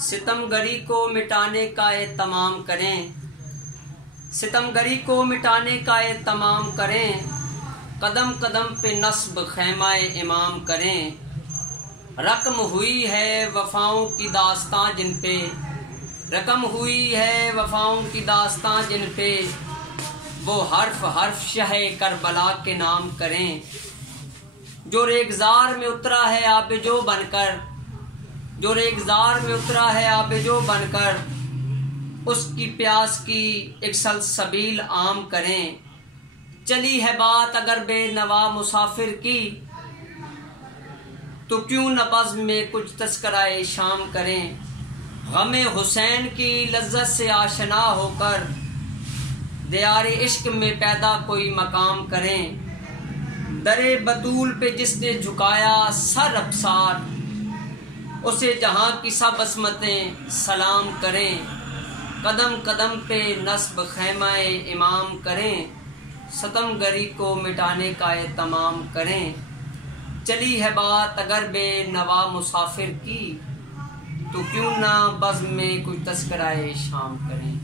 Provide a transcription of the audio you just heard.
सितमगरी को मिटाने का ये तमाम करें, सितमगरी को मिटाने का ये तमाम करें, कदम कदम पे नस्ब खैमाए इमाम करें। रकम हुई है वफाओं की दास्तां जिन पे, रकम हुई है वफाओं की दास्तां जिन पे, वो हर्फ हर्फ शहे करबला के नाम करें। जो रेगजार में उतरा है आबिजो बनकर, जो रेगजार में उतरा है आबिजो बनकर, उसकी प्यास की एक सलसबील आम करें। चली है बात अगर बेनवा मुसाफिर की, तो क्यों न बज़्म में कुछ तस्कराए शाम करें। गमे हुसैन की लज्जत से आशना होकर, दियारे इश्क में पैदा कोई मकाम करें। दरे बतूल पे जिसने झुकाया सर अफसार, उसे जहां की सब असमतें सलाम करें। कदम कदम पे नस्ब खैमाए इमाम करें, सितमगरी को मिटाने का ये तमाम करें। चली है बात अगर बेनवा मुसाफिर की, तो क्यों ना बज़्म में कुछ तस्कराए शाम करें।